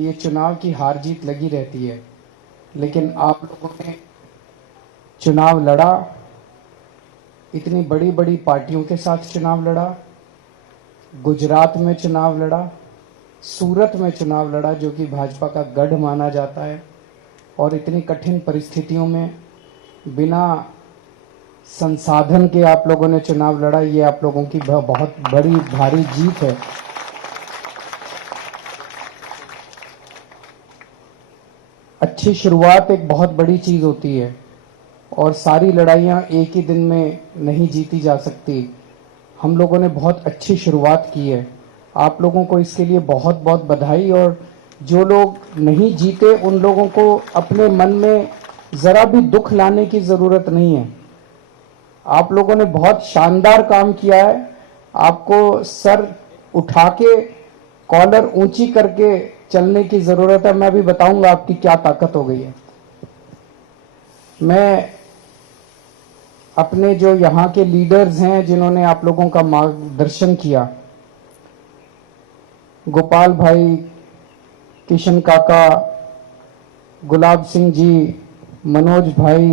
कि ये चुनाव की हार जीत लगी रहती है, लेकिन आप लोगों ने चुनाव लड़ा, इतनी बड़ी बड़ी पार्टियों के साथ चुनाव लड़ा, गुजरात में चुनाव लड़ा, सूरत में चुनाव लड़ा जो कि भाजपा का गढ़ माना जाता है, और इतनी कठिन परिस्थितियों में बिना संसाधन के आप लोगों ने चुनाव लड़ा। ये आप लोगों की बहुत बड़ी भारी जीत है। अच्छी शुरुआत एक बहुत बड़ी चीज होती है और सारी लड़ाइयां एक ही दिन में नहीं जीती जा सकती। हम लोगों ने बहुत अच्छी शुरुआत की है, आप लोगों को इसके लिए बहुत बहुत बधाई। और जो लोग नहीं जीते उन लोगों को अपने मन में जरा भी दुख लाने की जरूरत नहीं है। आप लोगों ने बहुत शानदार काम किया है। आपको सर उठा के, कॉलर ऊंची करके चलने की जरूरत है। मैं अभी बताऊंगा आपकी क्या ताकत हो गई है। मैं अपने जो यहाँ के लीडर्स हैं जिन्होंने आप लोगों का मार्गदर्शन किया, गोपाल भाई, किशन काका, गुलाब सिंह जी, मनोज भाई,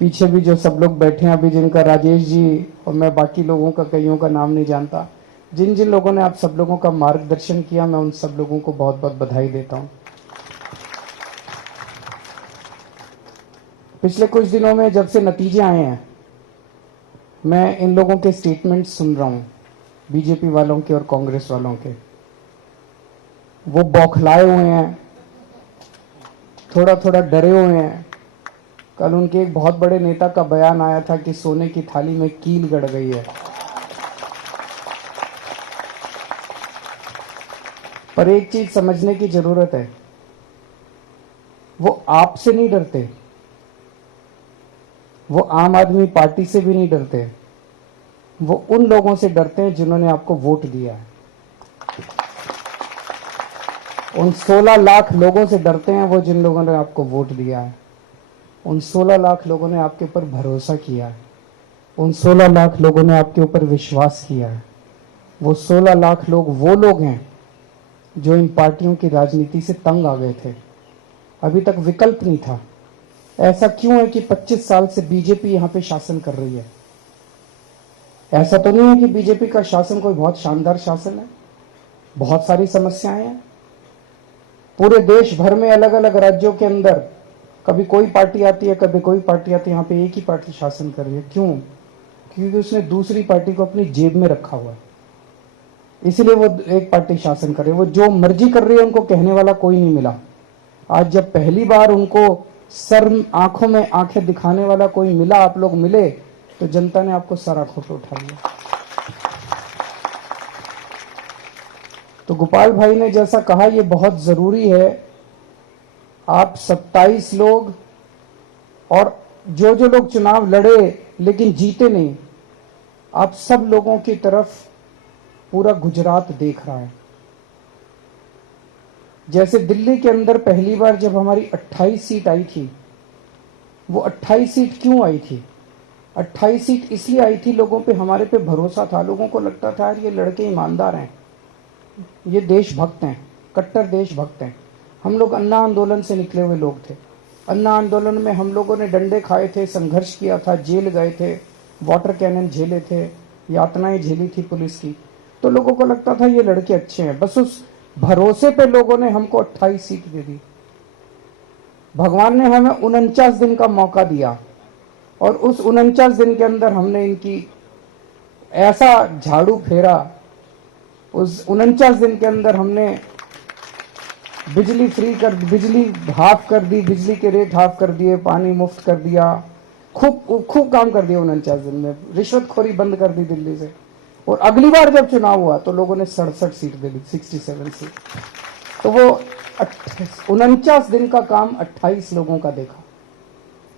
पीछे भी जो सब लोग बैठे हैं अभी, जिनका राजेश जी, और मैं बाकी लोगों का कईयों का नाम नहीं जानता, जिन जिन लोगों ने आप सब लोगों का मार्गदर्शन किया, मैं उन सब लोगों को बहुत बहुत बधाई देता हूं। पिछले कुछ दिनों में जब से नतीजे आए हैं, मैं इन लोगों के स्टेटमेंट सुन रहा हूं, बीजेपी वालों के और कांग्रेस वालों के। वो बौखलाए हुए हैं, थोड़ा थोड़ा डरे हुए हैं। कल उनके एक बहुत बड़े नेता का बयान आया था कि सोने की थाली में कील गड़ गई है। पर एक चीज समझने की जरूरत है, वो आपसे नहीं डरते, वो आम आदमी पार्टी से भी नहीं डरते, वो उन लोगों से डरते हैं जिन्होंने आपको वोट दिया है। उन 16 लाख लोगों से डरते हैं वो जिन लोगों ने आपको वोट दिया है। उन 16 लाख लोगों ने आपके ऊपर भरोसा किया है। उन 16 लाख लोगों ने आपके ऊपर विश्वास किया है। वो 16 लाख लोग वो लोग हैं जो इन पार्टियों की राजनीति से तंग आ गए थे। अभी तक विकल्प नहीं था। ऐसा क्यों है कि 25 साल से बीजेपी यहां पे शासन कर रही है? ऐसा तो नहीं है कि बीजेपी का शासन कोई बहुत शानदार शासन है। बहुत सारी समस्याएं हैं पूरे देश भर में, अलग अलग राज्यों के अंदर। कभी कोई पार्टी आती है, कभी कोई पार्टी आती है, यहाँ पे एक ही पार्टी शासन कर रही है। क्यों? क्योंकि उसने दूसरी पार्टी को अपनी जेब में रखा हुआ है, इसलिए वो एक पार्टी शासन कर रही है। वो जो मर्जी कर रही है, उनको कहने वाला कोई नहीं मिला। आज जब पहली बार उनको सर आंखों में आंखें दिखाने वाला कोई मिला, आप लोग मिले, तो जनता ने आपको सर आंखों पे उठा लिया। तो गोपाल भाई ने जैसा कहा, ये बहुत जरूरी है। आप 27 लोग और जो जो लोग चुनाव लड़े लेकिन जीते नहीं, आप सब लोगों की तरफ पूरा गुजरात देख रहा है। जैसे दिल्ली के अंदर पहली बार जब हमारी 28 सीट आई थी, वो 28 सीट क्यों आई थी? 28 सीट इसलिए आई थी, लोगों पे, हमारे पे भरोसा था। लोगों को लगता था ये लड़के ईमानदार हैं, ये देशभक्त हैं, कट्टर देशभक्त हैं। हम लोग अन्ना आंदोलन से निकले हुए लोग थे। अन्ना आंदोलन में हम लोगों ने डंडे खाए थे, संघर्ष किया था, जेल गए थे, वाटर कैनन झेले थे, यातनाएं झेली थी पुलिस की। तो लोगों को लगता था ये लड़के अच्छे हैं। बस उस भरोसे पे लोगों ने हमको 28 सीट दे दी। भगवान ने हमें 49 दिन का मौका दिया और उस 49 दिन के अंदर हमने इनकी ऐसा झाड़ू फेरा। उस 49 दिन के अंदर हमने बिजली फ्री कर, बिजली हाफ कर दी, बिजली के रेट हाफ कर दिए, पानी मुफ्त कर दिया, खूब काम कर दिया 49 दिन में। रिश्वतखोरी बंद कर दी दिल्ली से। और अगली बार जब चुनाव हुआ तो लोगों ने 67 सीट दे दी, 67 सीट। तो वो 49 दिन का काम 28 लोगों का देखा।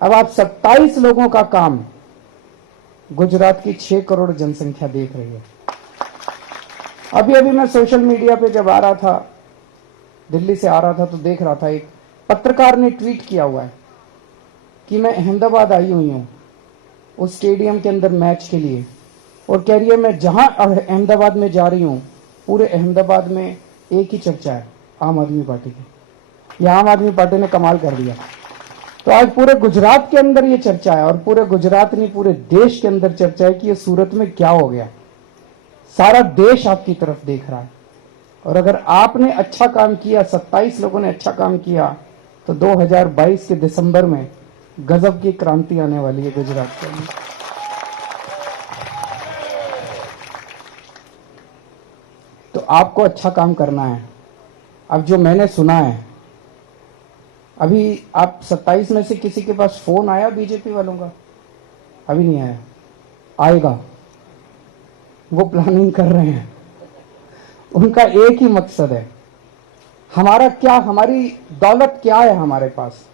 अब आप 27 लोगों का काम गुजरात की 6 करोड़ जनसंख्या देख रही है। अभी अभी मैं सोशल मीडिया पे जब आ रहा था, दिल्ली से आ रहा था, तो देख रहा था एक पत्रकार ने ट्वीट किया हुआ है कि मैं अहमदाबाद आई हुई हूं उस स्टेडियम के अंदर मैच के लिए, और कह रही है मैं जहां अहमदाबाद में जा रही हूं, पूरे अहमदाबाद में एक ही चर्चा है, आम आदमी पार्टी की। ये आम आदमी पार्टी ने कमाल कर दिया। तो आज पूरे गुजरात के अंदर ये चर्चा है, और पूरे गुजरात नहीं पूरे देश के अंदर चर्चा है कि ये सूरत में क्या हो गया। सारा देश आपकी तरफ देख रहा है। और अगर आपने अच्छा काम किया, 27 लोगों ने अच्छा काम किया, तो 2022 के दिसंबर में गजब की क्रांति आने वाली है गुजरात के अंदर। तो आपको अच्छा काम करना है। अब जो मैंने सुना है, अभी आप 27 में से किसी के पास फोन आया बीजेपी वालों का? अभी नहीं आया, आएगा। वो प्लानिंग कर रहे हैं। उनका एक ही मकसद है, हमारा क्या, हमारी दौलत क्या है हमारे पास?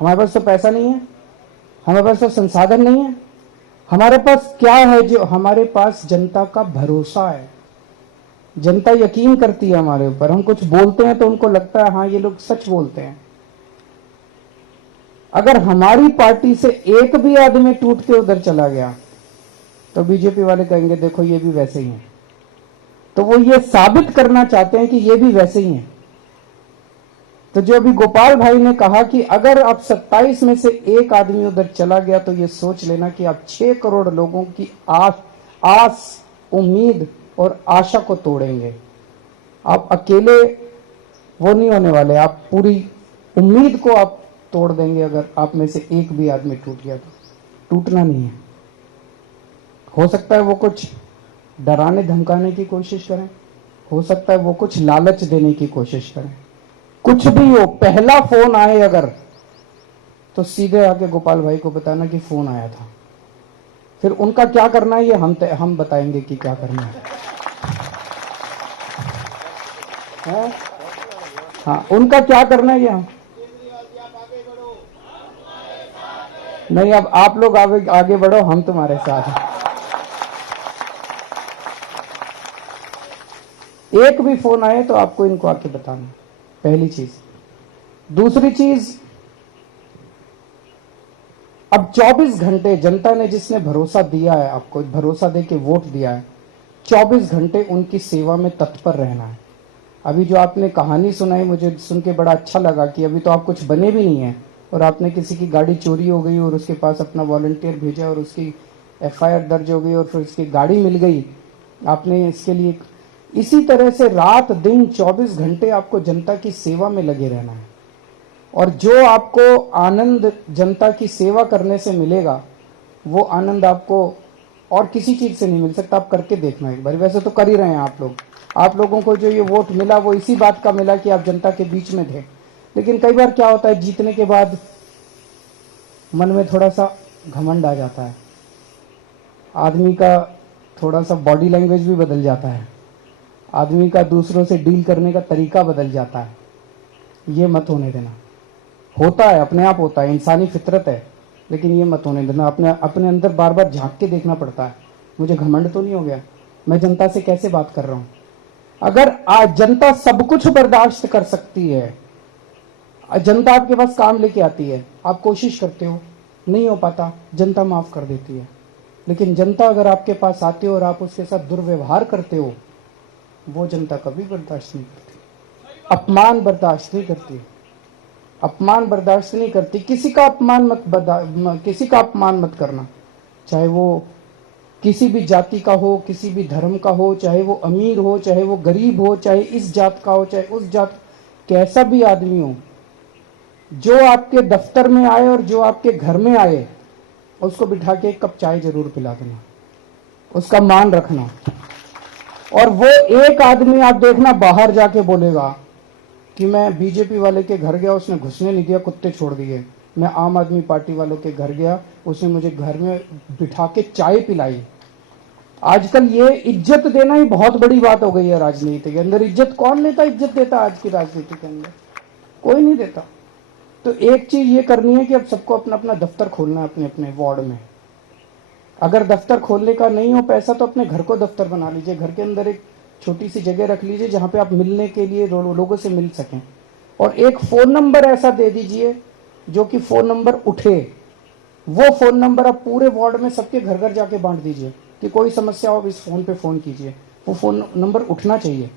हमारे पास तो पैसा नहीं है, हमारे पास तो संसाधन नहीं है। हमारे पास क्या है? जो हमारे पास जनता का भरोसा है। जनता यकीन करती है हमारे ऊपर। हम कुछ बोलते हैं तो उनको लगता है हाँ ये लोग सच बोलते हैं। अगर हमारी पार्टी से एक भी आदमी टूट के उधर चला गया तो बीजेपी वाले कहेंगे देखो ये भी वैसे ही हैं। तो वो ये साबित करना चाहते हैं कि ये भी वैसे ही हैं। तो जो अभी गोपाल भाई ने कहा कि अगर आप 27 में से एक आदमी उधर चला गया तो ये सोच लेना कि आप 6 करोड़ लोगों की आस, उम्मीद और आशा को तोड़ेंगे। आप अकेले वो नहीं होने वाले, आप पूरी उम्मीद को आप तोड़ देंगे। अगर आप में से एक भी आदमी टूट गया तो टूटना नहीं है। हो सकता है वो कुछ डराने धमकाने की कोशिश करें, हो सकता है वो कुछ लालच देने की कोशिश करें, कुछ भी हो। पहला फोन आए अगर, तो सीधे आके गोपाल भाई को बताना कि फोन आया था। फिर उनका क्या करना है ये हम बताएंगे कि क्या करना है। हाँ, उनका क्या करना है ये हम नहीं। अब आप लोग आगे बढ़ो, हम तुम्हारे साथ हैं। एक भी फोन आए तो आपको इनको आके बताना, पहली चीज। दूसरी चीज, अब 24 घंटे जनता ने जिसने भरोसा दिया है, आपको भरोसा दे के वोट दिया है, 24 घंटे उनकी सेवा में तत्पर रहना है। अभी जो आपने कहानी सुनाई मुझे सुन के बड़ा अच्छा लगा कि अभी तो आप कुछ बने भी नहीं है और आपने किसी की गाड़ी चोरी हो गई और उसके पास अपना वॉलंटियर भेजा और उसकी FIR दर्ज हो गई और फिर उसकी गाड़ी मिल गई। आपने इसके लिए इसी तरह से रात दिन 24 घंटे आपको जनता की सेवा में लगे रहना है। और जो आपको आनंद जनता की सेवा करने से मिलेगा वो आनंद आपको और किसी चीज से नहीं मिल सकता। आप करके देखना एक बार। वैसे तो कर ही रहे हैं आप लोग। आप लोगों को जो ये वोट मिला वो इसी बात का मिला कि आप जनता के बीच में थे। लेकिन कई बार क्या होता है, जीतने के बाद मन में थोड़ा सा घमंड आ जाता है, आदमी का थोड़ा सा बॉडी लैंग्वेज भी बदल जाता है, आदमी का दूसरों से डील करने का तरीका बदल जाता है। ये मत होने देना। होता है, अपने आप होता है, इंसानी फितरत है, लेकिन ये मत होने देना। अपने अंदर बार बार झांक के देखना पड़ता है, मुझे घमंड तो नहीं हो गया, मैं जनता से कैसे बात कर रहा हूं। अगर आज जनता सब कुछ बर्दाश्त कर सकती है, जनता आपके पास काम लेके आती है, आप कोशिश करते हो, नहीं हो पाता, जनता माफ कर देती है। लेकिन जनता अगर आपके पास आती हो और आप उसके साथ दुर्व्यवहार करते हो, वो जनता कभी बर्दाश्त नहीं करती। अपमान बर्दाश्त नहीं करती, अपमान बर्दाश्त नहीं करती। किसी का अपमान मत करना, चाहे वो किसी भी जाति का हो, किसी भी धर्म का हो, चाहे वो अमीर हो, चाहे वो गरीब हो, चाहे इस जात का हो, चाहे उस जात, कैसा भी आदमी हो। जो आपके दफ्तर में आए और जो आपके घर में आए, उसको बिठा के एक कप चाय जरूर पिला देना, उसका मान रखना। और वो एक आदमी आप देखना बाहर जाके बोलेगा कि मैं बीजेपी वाले के घर गया, उसने घुसने नहीं दिया, कुत्ते छोड़ दिए। मैं आम आदमी पार्टी वालों के घर गया, उसने मुझे घर में बिठा के चाय पिलाई। आजकल ये इज्जत देना ही बहुत बड़ी बात हो गई है राजनीति के अंदर। इज्जत कौन लेता, इज्जत देता आज की राजनीति के अंदर? कोई नहीं देता। तो एक चीज ये करनी है कि अब सबको अपना अपना दफ्तर खोलना है अपने अपने वार्ड में। अगर दफ्तर खोलने का नहीं हो पैसा तो अपने घर को दफ्तर बना लीजिए, घर के अंदर एक छोटी सी जगह रख लीजिए जहां पे आप मिलने के लिए लोगों से मिल सकें। और एक फोन नंबर ऐसा दे दीजिए जो कि फोन नंबर उठे। वो फोन नंबर आप पूरे वार्ड में सबके घर घर जाके बांट दीजिए कि कोई समस्या हो इस फोन पे फोन कीजिए। वो फोन नंबर उठना चाहिए।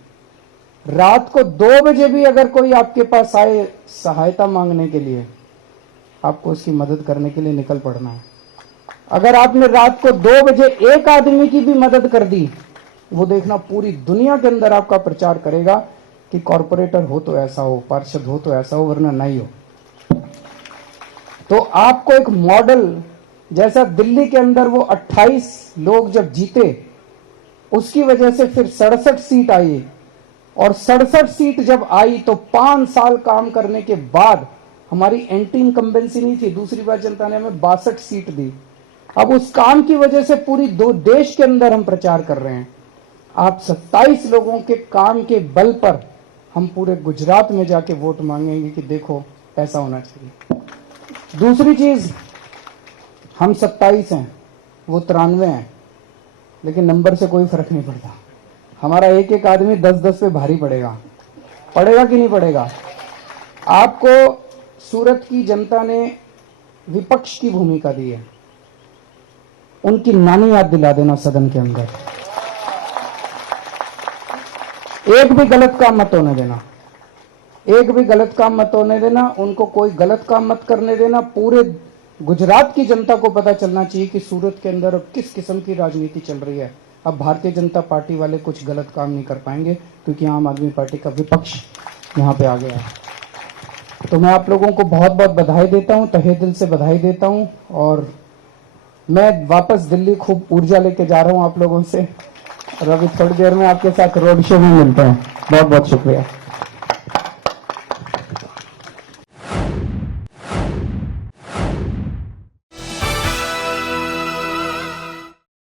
रात को 2 बजे भी अगर कोई आपके पास आए सहायता मांगने के लिए, आपको उसकी मदद करने के लिए निकल पड़ना है। अगर आपने रात को 2 बजे एक आदमी की भी मदद कर दी, वो देखना पूरी दुनिया के अंदर आपका प्रचार करेगा कि कॉरपोरेटर हो तो ऐसा हो, पार्षद हो तो ऐसा हो, वरना नहीं हो। तो आपको एक मॉडल, जैसा दिल्ली के अंदर वो 28 लोग जब जीते, उसकी वजह से फिर 67 सीट आई, और 67 सीट जब आई तो 5 साल काम करने के बाद हमारी एंटी इनकम्बेंसी नहीं थी, दूसरी बार जनता ने हमें 62 सीट दी। अब उस काम की वजह से पूरी देश के अंदर हम प्रचार कर रहे हैं। आप 27 लोगों के काम के बल पर हम पूरे गुजरात में जाके वोट मांगेंगे कि देखो ऐसा होना चाहिए। दूसरी चीज, हम 27 हैं, वो 93 हैं, लेकिन नंबर से कोई फर्क नहीं पड़ता। हमारा एक एक आदमी 10-10 पे भारी पड़ेगा कि नहीं पड़ेगा? आपको सूरत की जनता ने विपक्ष की भूमिका दी है, उनकी नानी याद दिला देना सदन के अंदर। एक भी गलत काम मत होने देना, एक भी गलत काम मत होने देना, उनको कोई गलत काम मत करने देना। पूरे गुजरात की जनता को पता चलना चाहिए कि सूरत के अंदर किस किस्म की राजनीति चल रही है। अब भारतीय जनता पार्टी वाले कुछ गलत काम नहीं कर पाएंगे, क्योंकि आम आदमी पार्टी का विपक्ष यहाँ पे आ गया है। तो मैं आप लोगों को बहुत बहुत बधाई देता हूँ, तहे दिल से बधाई देता हूँ, और मैं वापस दिल्ली खूब ऊर्जा लेके जा रहा हूँ आप लोगों से, और अभी थोड़ी देर में आपके साथ रोड शो में मिलते हैं। बहुत बहुत शुक्रिया।